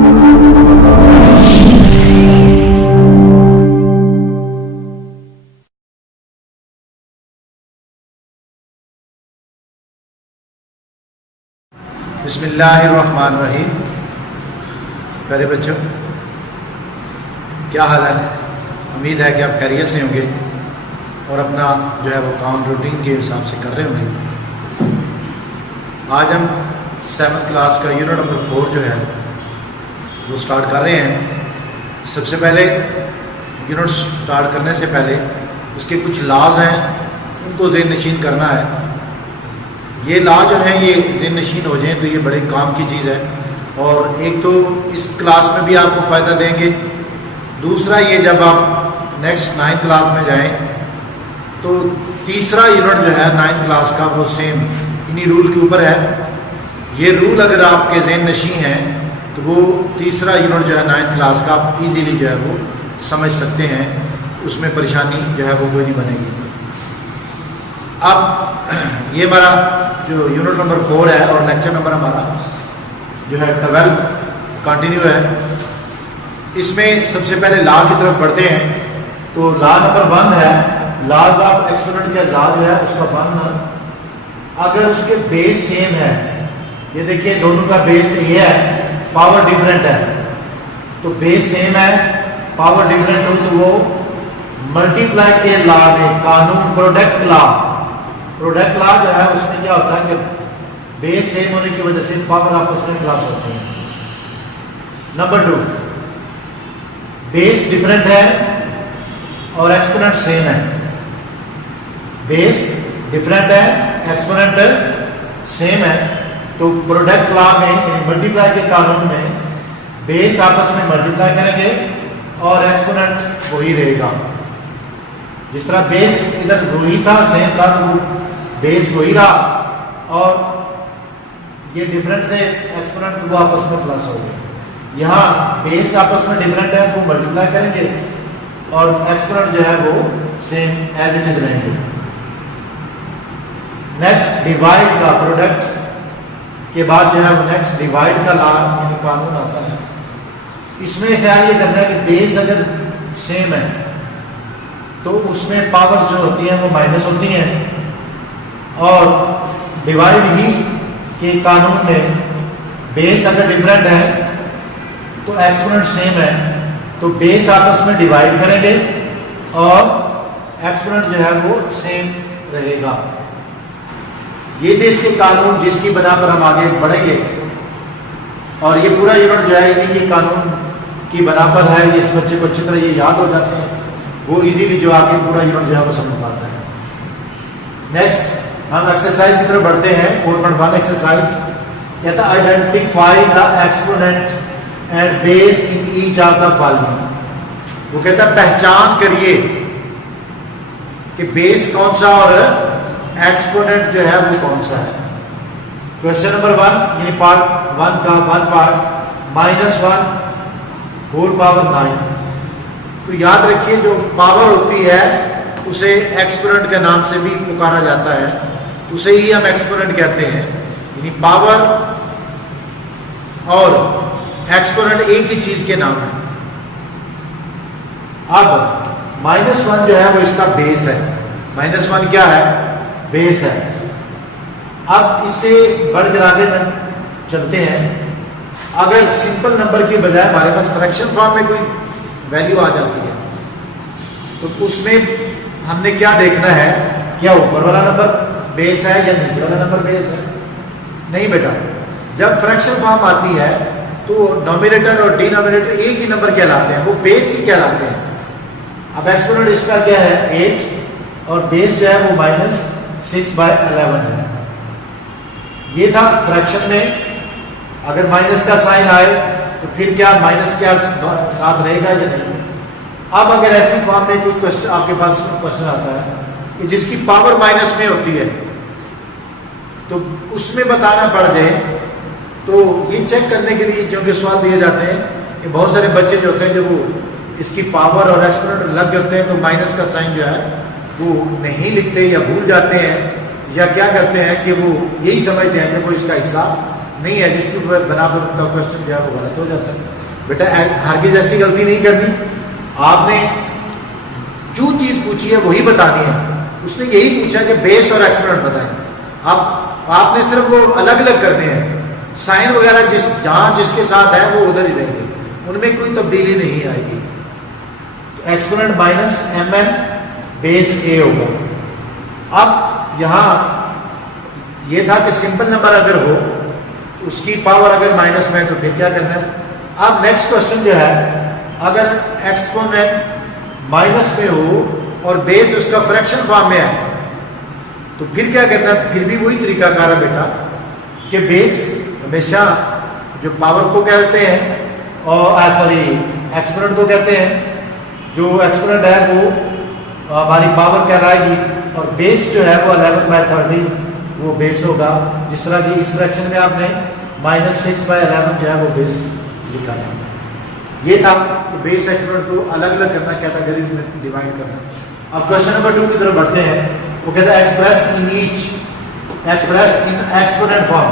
बिस्मिल्लाहिर्रहमानिर्रहीम। प्यारे बच्चों, क्या हाल है? उम्मीद है कि आप खैरियत से होंगे और अपना जो है वो काम रूटीन के हिसाब से कर रहे होंगे। आज हम 7th क्लास का यूनिट नंबर 4 जो है वो स्टार्ट कर रहे हैं। सबसे पहले यूनिट स्टार्ट करने से पहले उसके कुछ लॉज हैं, उनको ज़हन नशीन करना है। ये लॉ जो है ये ज़हन नशीन हो जाए तो ये बड़े काम की चीज़ है, और एक तो इस क्लास में भी आपको फ़ायदा देंगे। दूसरा ये जब आप नेक्स्ट 9th क्लास में जाएं तो तीसरा यूनिट जो है 9th क्लास का वो सेम इन्हीं रूल के ऊपर है। ये रूल अगर आपके ज़हन नशीन हैं तो वो तीसरा यूनिट जो है 9th क्लास का आप इजीली जो है वो समझ सकते हैं, उसमें परेशानी जो है वो कोई नहीं बनेगी। अब ये हमारा जो यूनिट नंबर 4 है और लेक्चर नंबर हमारा जो है 12 कंटिन्यू है। इसमें सबसे पहले लॉ की तरफ बढ़ते हैं। तो लॉ नंबर 1 है लॉज ऑफ एक्सपोनेंट का लॉ जो है उसका 1, अगर उसके बेस सेम है, ये देखिए दोनों का बेस ये है, पावर डिफरेंट है, तो बेस सेम है, पावर डिफरेंट हो तो वो मल्टीप्लाई के लॉ में कानून प्रोडक्ट लॉ जो है उसमें क्या होता है कि बेस सेम होने की वजह से पावर आपस में प्लस होते हैं। नंबर 2, बेस डिफरेंट है और एक्सपोनेंट सेम है। बेस डिफरेंट है, एक्सपोनेंट सेम है, तो प्रोडक्ट लॉ में यानी मल्टीप्लाई के कानून में बेस आपस में मल्टीप्लाई करेंगे और एक्सपोनेंट वही रहेगा। जिस तरह बेस इधर वही था, सेम था, तो बेस वही रहा, और ये डिफरेंट थे एक्सपोनेंट, तो वो आपस में प्लस हो गए। यहाँ बेस आपस में डिफरेंट है तो मल्टीप्लाई करेंगे और एक्सपोनेंट जो है वो सेम एज इट इज रहेंगे। नेक्स्ट डिवाइड का प्रोडक्ट के बाद जो है वो नेक्स्ट डिवाइड का लॉ यानी कानून आता है। इसमें ख्याल ये करना है कि बेस अगर सेम है तो उसमें पावर जो होती है वो माइनस होती हैं, और डिवाइड ही के कानून में बेस अगर डिफरेंट है तो एक्सपोनेंट सेम है, तो बेस आपस में डिवाइड करेंगे और एक्सपोनेंट जो है वो सेम रहेगा। ये थे इसके कानून जिसकी बना पर हम आगे बढ़ेंगे, और ये पूरा यूनिट जो है इन्हीं के कानून की बना पर है। इस बच्चे को अच्छी तरह ये याद हो जाते हैं, वो इजीली जो आगे पूरा यूनिट जो है वो समझ पाता है। नेक्स्ट हम एक्सरसाइज की तरफ बढ़ते हैं। 4.1 एक्सरसाइज कहता है identify the exponent and base in each of the following. वो कहता है पहचान करिए कि बेस कौन सा और एक्सपोनेंट जो है वो कौन सा है। क्वेश्चन नंबर 1 यानी पार्ट 1 का 1 पार्ट -1 होल पावर 9। तो याद रखिए जो पावर होती है उसे एक्सपोनेंट के नाम से भी पुकारा जाता है, उसे ही हम एक्सपोनेंट कहते हैं। यानी पावर और एक्सपोनेंट एक ही चीज के नाम है। अब -1 जो है वो इसका बेस है। -1 क्या है? बेस है। अब इससे बढ़कर आगे चलते हैं। अगर सिंपल नंबर की बजाय हमारे पास फ्रैक्शन फॉर्म में कोई वैल्यू आ जाती है तो उसमें हमने क्या देखना है, क्या ऊपर वाला नंबर बेस है या नीचे वाला नंबर बेस है? नहीं बेटा, जब फ्रैक्शन फॉर्म आती है तो नॉमिनेटर और डिनोमिनेटर एक ही नंबर कहलाते हैं, वो बेस ही कहलाते हैं। अब एक्सपोनेंट इसका क्या है 8 और बेस जो है वो -6/11 है। ये था फ्रैक्शन में। अगर माइनस का साइन आए तो फिर क्या माइनस क्या साथ रहेगा या नहीं? अब अगर ऐसे फॉर्म में कोई क्वेश्चन आपके पास क्वेश्चन आता है कि जिसकी पावर माइनस में होती है तो उसमें बताना पड़ जाए, तो ये चेक करने के लिए क्योंकि सवाल दिए जाते हैं कि बहुत सारे बच्चे जो होते हैं जब वो इसकी पावर और एक्सपोनेंट लग जाते हैं तो माइनस का साइन जो है वो नहीं लिखते या भूल जाते हैं, या क्या करते हैं कि वो यही समझते हैं कि वो इसका हिस्सा नहीं है जिसकी बना पर क्वेश्चन जो है वो गलत हो जाता है। बेटा हरगिज़ ऐसी गलती नहीं करनी, आपने जो चीज़ पूछी है वही बतानी है। उसने यही पूछा कि बेस और एक्सपोनेंट बताएं, अब आपने सिर्फ वो अलग अलग करने हैं, साइन वगैरह जहां जिसके साथ है वो उधर ही रहेंगे, उनमें कोई तब्दीली नहीं आएगी। तो exponent minus mn base a होगा। अब यहां ये था कि सिंपल नंबर अगर हो उसकी पावर अगर माइनस में तो फिर क्या करना है। अब नेक्स्ट क्वेश्चन जो है, अगर एक्सपोनेंट माइनस में हो और बेस उसका फ्रैक्शन फॉर्म में है तो फिर क्या करना है, फिर भी वही तरीकाकार है बेटा कि बेस हमेशा जो पावर को कहते हैं और सॉरी एक्सपोनेंट को कहते हैं, जो एक्सपोनेंट है वो हमारी पावर कहलाएगी और बेस जो है वो 11/30 वो बेस होगा। जिस तरह की इस फ्रैक्शन में आपने -6/11 जो है वो बेस लिखा था। ये था कि बेस एक्सपोनेंट को अलग अलग करना, कैटेगरीज में डिवाइड करना। अब क्वेश्चन नंबर 2 की तरफ बढ़ते हैं। वो कहता है एक्सप्रेस इन एक्सपोनेंट फॉर्म।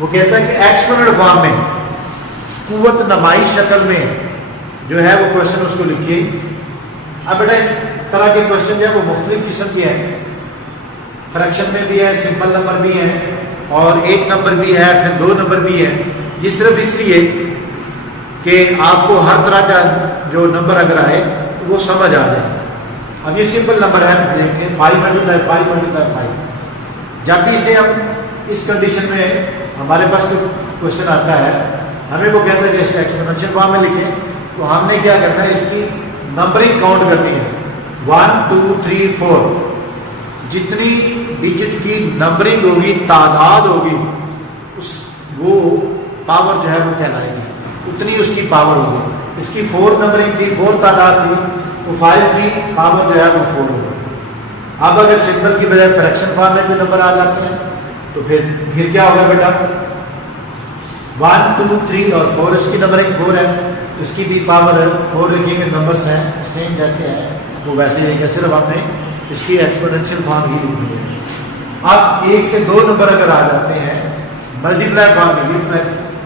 वो कहता है कि एक्सपोनेंट फॉर्म में कुव्वत नमाई शक्ल में जो है वो क्वेश्चन उसको लिखिए। अब बेटा इस तरह के क्वेश्चन जो है वो मुख्तलिफ किस्म के हैं, फ्रैक्शन में भी है, सिंपल नंबर भी है और एक नंबर भी है, फिर 2 नंबर भी है। ये सिर्फ इसलिए कि आपको हर तरह का जो नंबर अगर आए तो वो समझ आ जाए। अब ये सिंपल नंबर है, देखें 5 × 5 जब भी इसे हम इस कंडीशन में हमारे पास कोई क्वेश्चन आता है, हमें वो कहता है कि इसे एक्सपोनेंशियल फॉर्म में लिखें, तो हमने क्या करना है, इसकी नंबरिंग काउंट करनी है 1 2 3 4। जितनी डिजिट की नंबरिंग होगी, तादाद होगी, उस वो पावर जो है वो कहलाएगी, उतनी उसकी पावर होगी। इसकी 4 नंबरिंग थी, 4 तादाद थी, तो 5 की पावर जो है वो 4 होगी। अब अगर सिंबल की बजाय फ्रैक्शन फॉर्म में जो नंबर आ जाते हैं तो फिर क्या होगा बेटा, 1 2 3 और 4, इसकी नंबरिंग 4 है, इसकी भी पावर 4 लिखेंगे, नंबर्स हैं सेम जैसे है वो वैसे ही, सिर्फ आपने इसकी एक्सपोनेंशियल फॉर्म ही लिखनी है। अब 1 से 2 नंबर अगर आ जाते हैं मल्टीप्लाई फॉर्म में,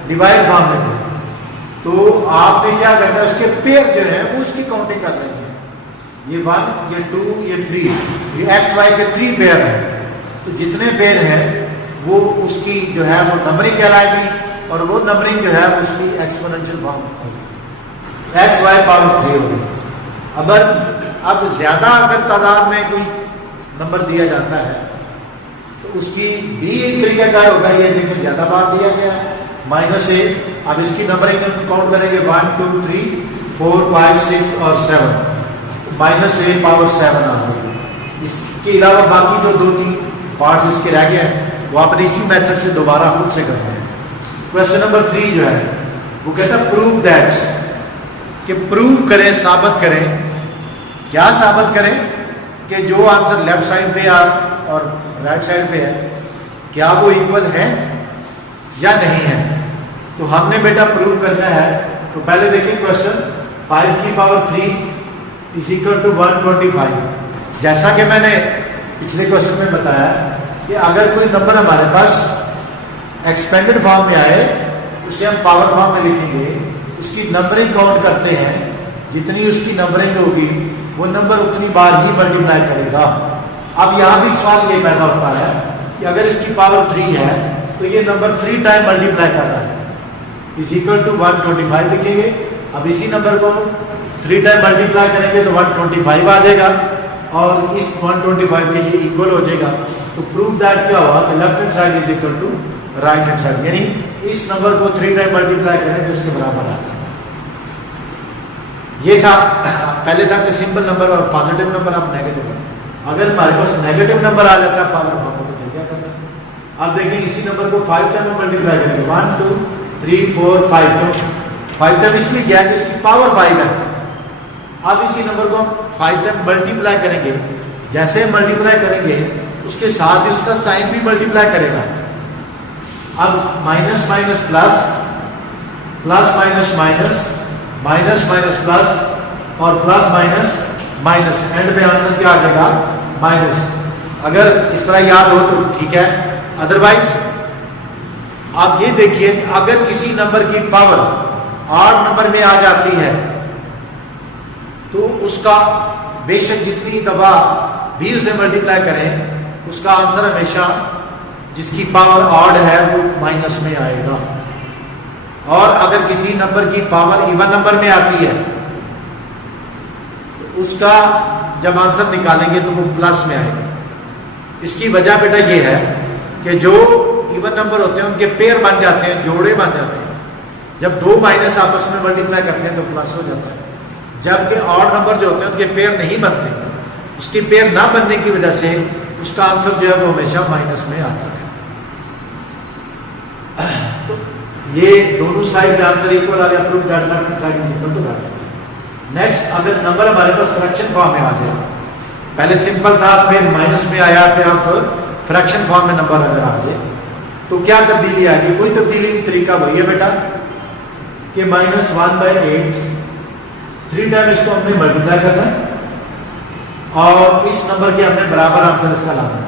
डिवाइड फॉर्म में थे, तो आपने क्या करना है, उसके पेयर जो है वो उसकी काउंटिंग कर लेनी है। ये 1, ये 2, ये 3, ये एक्स वाई के 3 पेयर है, तो जितने पेयर हैं वो उसकी जो है वो नंबरिंग कहलाएगी और वो नंबरिंग जो है उसकी एक्सपोनेंशियल फॉर्म होगी, एक्स वाई पावर 3 होगी। अब ज्यादा अगर तादाद में कोई नंबर दिया जाता है तो उसकी भी एक तरीका क्या होगा, ये लेकिन ज्यादा बार दिया गया -a। अब इसकी नंबरिंग काउंट करेंगे 1 2 3 4 5 6 और 7, -a पावर 7 आ गई। इसके अलावा बाकी जो 2-3 पार्ट्स इसके रह गए हैं वो आपने इसी मेथड से दोबारा खुद से करते हैं। क्वेश्चन नंबर 3 जो है वो कहता है प्रूव दैट, कि प्रूव करें, साबित करें। क्या साबित करें कि जो आंसर लेफ्ट साइड पे और राइट साइड पे है क्या वो इक्वल है या नहीं है। तो हमने बेटा प्रूव करना है, तो पहले देखिए क्वेश्चन 5 की पावर 3 = 125। जैसा कि मैंने पिछले क्वेश्चन में बताया कि अगर कोई नंबर हमारे पास एक्सपेंडेड फॉर्म में आए उसे हम पावर फॉर्म में लिखेंगे, उसकी नंबरिंग काउंट करते हैं, जितनी उसकी नंबरिंग होगी वो नंबर उतनी बार ही मल्टीप्लाई करेगा। अब यहाँ भी सवाल ये पैदा होता है कि अगर इसकी पावर 3 है तो ये नंबर 3 टाइम मल्टीप्लाई कर रहा है, = 125 लिखेंगे। अब इसी नंबर को 3 टाइम मल्टीप्लाई करेंगे तो 125 आ जाएगा और इस 125 के लिए इक्वल हो जाएगा। तो प्रूव दैट क्या हुआ कि left hand side = right hand side, यानी इस नंबर को 3 टाइम मल्टीप्लाई करें तो इसके बराबर आ। ये था पहले था कि सिंपल नंबर और पॉजिटिव नंबर, अब नेगेटिव नंबर। अगर हमारे पास नेगेटिव नंबर आ जाता है पावर फॉर्म में तो क्या करना है। अब देखिए इसी नंबर को 5 टाइम मल्टीप्लाई करेंगे, 1 2 3 4 5, तो 5 टाइम इसलिए गया कि इसकी पावर 5 है। अब इसी नंबर को हम 5 टाइम मल्टीप्लाई करेंगे, जैसे मल्टीप्लाई करेंगे उसके साथ ही उसका साइन भी मल्टीप्लाई करेगा। अब minus minus plus, plus minus minus, minus minus plus और प्लस माइनस माइनस, एंड पे आंसर क्या आ जाएगा माइनस। अगर इस तरह याद हो तो ठीक है, अदरवाइज आप ये देखिए अगर किसी नंबर की पावर ऑड नंबर में आ जाती है तो उसका बेशक जितनी दफा भी उसे मल्टीप्लाई करें उसका आंसर हमेशा जिसकी पावर ऑड है वो माइनस में आएगा। और अगर किसी नंबर की पावर इवन नंबर में आती है तो उसका जब आंसर निकालेंगे तो वो प्लस में आएगा। इसकी वजह बेटा ये है कि जो इवन नंबर होते हैं उनके पेयर बन जाते हैं, जोड़े बन जाते हैं। जब दो माइनस आपस में मल्टीप्लाई करते हैं तो प्लस हो जाता है। जबकि ऑड नंबर जो होते हैं उनके पेयर नहीं बनते, उसके पेयर ना बनने की वजह से उसका आंसर जो है वो हमेशा माइनस में आता है। तो ये दोनों साइड में आंसर इक्वल आ गया। Proof that not side is equal to that. Next, अगर नंबर हमारे पास फ्रैक्शन फॉर्म में आ गया, पहले सिंपल था फिर माइनस में आया, फिर आप फ्रैक्शन फॉर्म में नंबर अगर आ जाए तो क्या तब्दीली आ गई? कोई तब्दीली नहीं, तरीका वही है बेटा कि -1/8 3 टाइम इसको हमने मल्टीप्लाई करना है और इस नंबर के हमने बराबर आंसर इसका लाना है।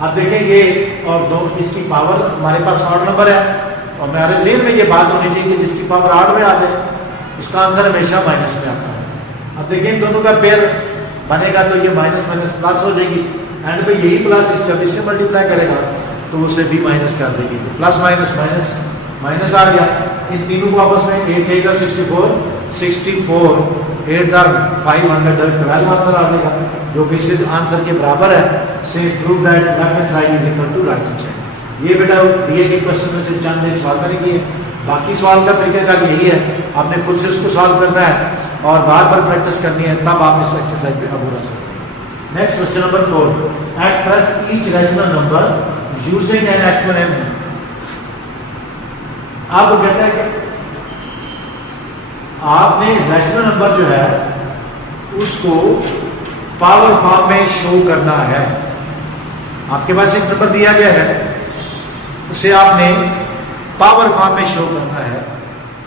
अब देखें ये और दो इसकी पावर हमारे पास ऑड नंबर है और हमारे ज़हन में ये बात होनी चाहिए कि जिसकी पावर ऑड में आ जाए उसका आंसर हमेशा माइनस में आता है। अब देखें इन दोनों का पेयर बनेगा तो ये माइनस माइनस प्लस हो जाएगी। एंड पे यही प्लस जब इससे मल्टीप्लाई करेगा तो उसे भी माइनस कर देगी, तो प्लस माइनस माइनस माइनस आ गया। इन तीनों को आपस में 8 8 64 64 8 512 आंसर आ जाएगा जो कि इस आंसर के बराबर है। से prove that left hand side is equal to right hand side. ये बेटा दिए गए क्वेश्चन में से चंद एक सवाल करेंगे। बाकी सवाल का तरीका यही है, आपने खुद से उसको सॉल्व करना है और बार बार प्रैक्टिस करनी है, तब आप इस एक्सरसाइज पे अबूरा सकते। Next question number 4, express each rational number using N exponent. आपको कहता है कि आपने रैशनल नंबर जो है उसको पावर फॉर्म में शो करना है। आपके पास एक नंबर दिया गया है, उसे आपने पावर फॉर्म में शो करना है।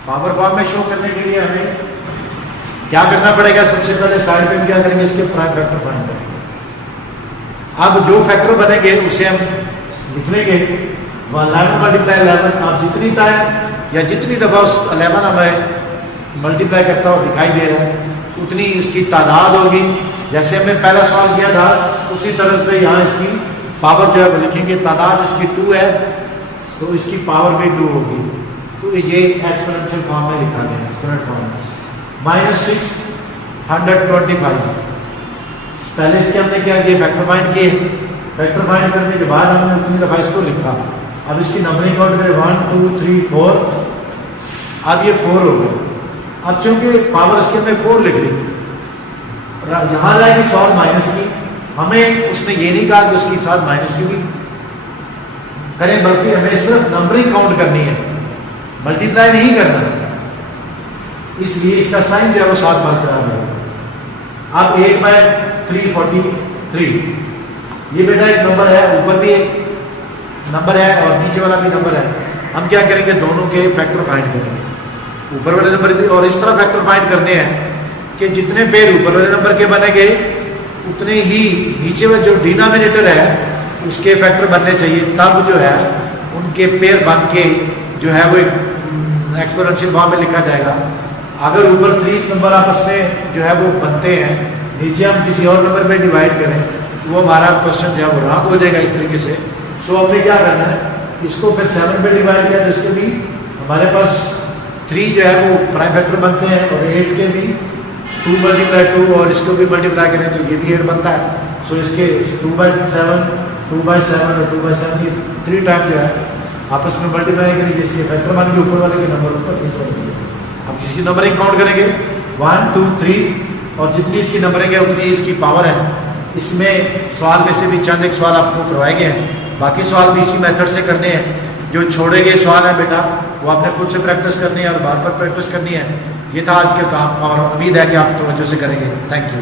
पावर फॉर्म में शो करने के लिए हमें क्या करना पड़ेगा? सबसे पहले साइड में क्या करेंगे? इसके प्राइम फैक्टर फाइंड करेंगे। अब जो फैक्टर बनेंगे उसे हम लिख लेंगे 11 मल्टीप्लाई 11। आप जितनी टाइम या जितनी दफा उस 11 हमें मल्टीप्लाई करता हुआ दिखाई दे रहा है उतनी इसकी तादाद होगी। जैसे हमने पहला सवाल किया था उसी तरह पे यहाँ इसकी पावर जो है वो लिखेंगे। तादाद इसकी 2 है तो इसकी पावर भी 2 होगी, तो ये एक्सपोनेंशियल फॉर्म में लिखा गया है। एक्सपोनेंट फॉर्म में -625। पहले इसके हमने क्या किया? फैक्टर फाइंड किए। फैक्टर फाइंड करने के बाद हमने उतनी दफा इसको लिखा। अब इसकी नंबरिंग काउंट करें 1 2 3 4। अब ये 4 हो गए। अब चूंकि पावर इसके हमने 4 लिख दी, यहां लाएगी सॉल्व माइनस की। हमें उसने ये नहीं कहा कि उसके साथ माइनस की भी करें, बल्कि हमें सिर्फ नंबरिंग काउंट करनी है, मल्टीप्लाई नहीं करना। इसलिए इसका साइन जो है वो 7 बरकरार रहेगा। अब 1/343 ये बेटा एक नंबर है, ऊपर भी एक नंबर है और नीचे वाला भी नंबर है। हम क्या करेंगे? दोनों के फैक्टर फाइंड करेंगे, ऊपर वाले नंबर भी और इस तरह फैक्टर फाइंड करने हैं कि जितने पेयर ऊपर वाले नंबर के बनेंगे उतने ही नीचे वाले जो डिनोमिनेटर है उसके फैक्टर बनने चाहिए। तब जो है उनके पेयर बन के जो है वो एक्सपोनेंशियल फॉर्म में लिखा जाएगा। अगर ऊपर 3 नंबर आपस में जो है वो बनते हैं, नीचे हम किसी और नंबर में डिवाइड करें तो वो हमारा क्वेश्चन जो है वो रॉन्ग हो जाएगा इस तरीके से। सो हमें क्या करना है? इसको फिर 7 में डिवाइड किया तो इसके भी हमारे पास 3 जो है वो प्राइम फैक्टर बनते हैं और 8 के भी 2 × 2 और इसको भी मल्टीप्लाई करें तो ये भी 8 बनता है। सो इसके 2/7 2/7 और 2/7 ये 3 टाइम जो है आपस में मल्टीप्लाई करेंगे, इसके फैक्टर बन के ऊपर वाले के नंबर ऊपर। अब इसकी नंबरिंग काउंट करेंगे 1 2 3 और जितनी इसकी नंबरिंग है उतनी इसकी पावर है। इसमें सवाल में से भी चंद एक सवाल आपको करवाए गए हैं, बाकी सवाल भी इसी मेथड से करने हैं। जो छोड़े गए सवाल है बेटा वो आपने खुद से प्रैक्टिस करनी है और बार बार प्रैक्टिस करनी है। ये था आज के काम और उम्मीद है कि आप तवज्जो से करेंगे। Thank you.